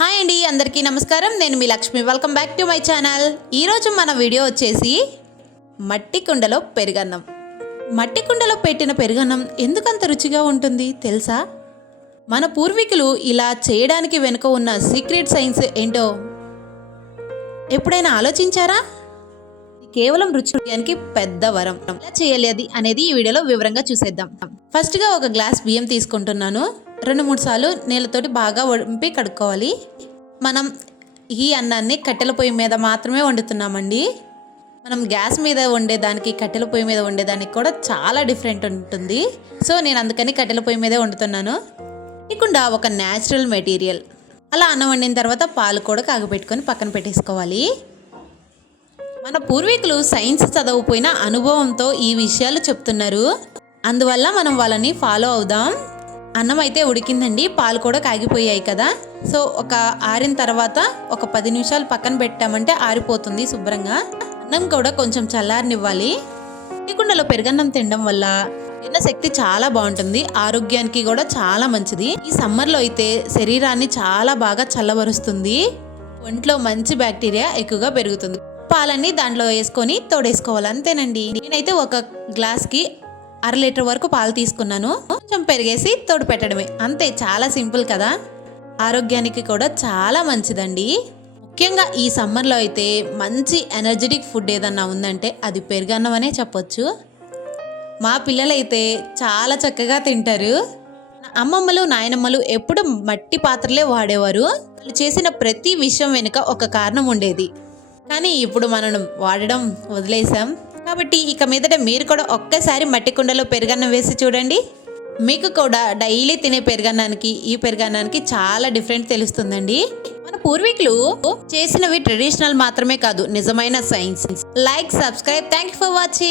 Hi అండి, అందరికీ నమస్కారం. నేను మీ Lakshmi. Welcome back to my channel. ఈరోజు మన వీడియో వచ్చేసి మట్టి కుండలో పెరుగన్నం. మట్టి కుండలో పెట్టిన పెరుగన్నం ఎందుకంత రుచిగా ఉంటుంది తెలుసా? మన పూర్వీకులు ఇలా చేయడానికి వెనుక ఉన్న సీక్రెట్ సైన్స్ ఏంటో ఎప్పుడైనా ఆలోచించారా? కేవలం రుచికి పెద్ద వరం. ఎలా చేయాలి అది అనేది ఈ వీడియోలో వివరంగా చూసేద్దాం. ఫస్ట్గా ఒక గ్లాస్ బియ్యం తీసుకుంటున్నాను. 2-3 సార్లు నీళ్ళతోటి బాగా వంపి కడుక్కోవాలి. మనం ఈ అన్నాన్ని కట్టెల పొయ్యి మీద మాత్రమే వండుతున్నామండి. మనం గ్యాస్ మీద వండేదానికి కట్టెల పొయ్యి మీద వండేదానికి కూడా చాలా డిఫరెంట్ ఉంటుంది. సో నేను అందుకని కట్టెల పొయ్యి మీదే వండుతున్నాను. ఇకుండా ఒక న్యాచురల్ మెటీరియల్. అలా అన్నం వండిన తర్వాత పాలు కూడా కాగబెట్టుకొని పక్కన పెట్టేసుకోవాలి. మన పూర్వీకులు సైన్స్ చదవపోయిన అనుభవంతో ఈ విషయాలు చెప్తున్నారు. అందువల్ల మనం వాళ్ళని ఫాలో అవుదాం. అన్నం అయితే ఉడికిందండి, పాలు కూడా కాగిపోయాయి కదా. సో ఒక ఆరిన తర్వాత ఒక 10 నిమిషాలు పక్కన పెట్టామంటే ఆరిపోతుంది శుభ్రంగా. అన్నం కూడా కొంచెం చల్లారనివ్వాలి. ఈ కుండలో పెరుగన్నం తినడం వల్ల తిన్న శక్తి చాలా బాగుంటుంది, ఆరోగ్యానికి కూడా చాలా మంచిది. ఈ సమ్మర్లో అయితే శరీరాన్ని చాలా బాగా చల్లబరుస్తుంది, ఒంట్లో మంచి బ్యాక్టీరియా ఎక్కువగా పెరుగుతుంది. పాలన్నీ దాంట్లో వేసుకొని తోడేసుకోవాలి, అంతేనండి. నేనైతే ఒక గ్లాస్కి 1/2 లీటర్ వరకు పాలు తీసుకున్నాను. కొంచెం పెరిగేసి తోడు పెట్టడమే, అంతే. చాలా సింపుల్ కదా, ఆరోగ్యానికి కూడా చాలా మంచిదండి. ముఖ్యంగా ఈ సమ్మర్లో అయితే మంచి ఎనర్జెటిక్ ఫుడ్ ఏదన్నా ఉందంటే అది పెరుగన్నం అనే చెప్పొచ్చు. మా పిల్లలైతే చాలా చక్కగా తింటారు. అమ్మమ్మలు నాయనమ్మలు ఎప్పుడు మట్టి పాత్రలే వాడేవారు. వాళ్ళు చేసిన ప్రతి విషయం వెనుక ఒక కారణం ఉండేది. కానీ ఇప్పుడు మనం వాడడం వదిలేసాం. కాబట్టి ఇక మీదట మీరు కూడా ఒక్కసారి మట్టి కుండలో పెరుగన్నం వేసి చూడండి. మీకు కూడా డైలీ తినే పెరుగన్నానికి ఈ పెరుగన్నానికి చాలా డిఫరెంట్ తెలుస్తుందండి. మన పూర్వీకులు చేసినవి ట్రెడిషనల్ మాత్రమే కాదు, నిజమైన science. Like, subscribe. Thank you for watching.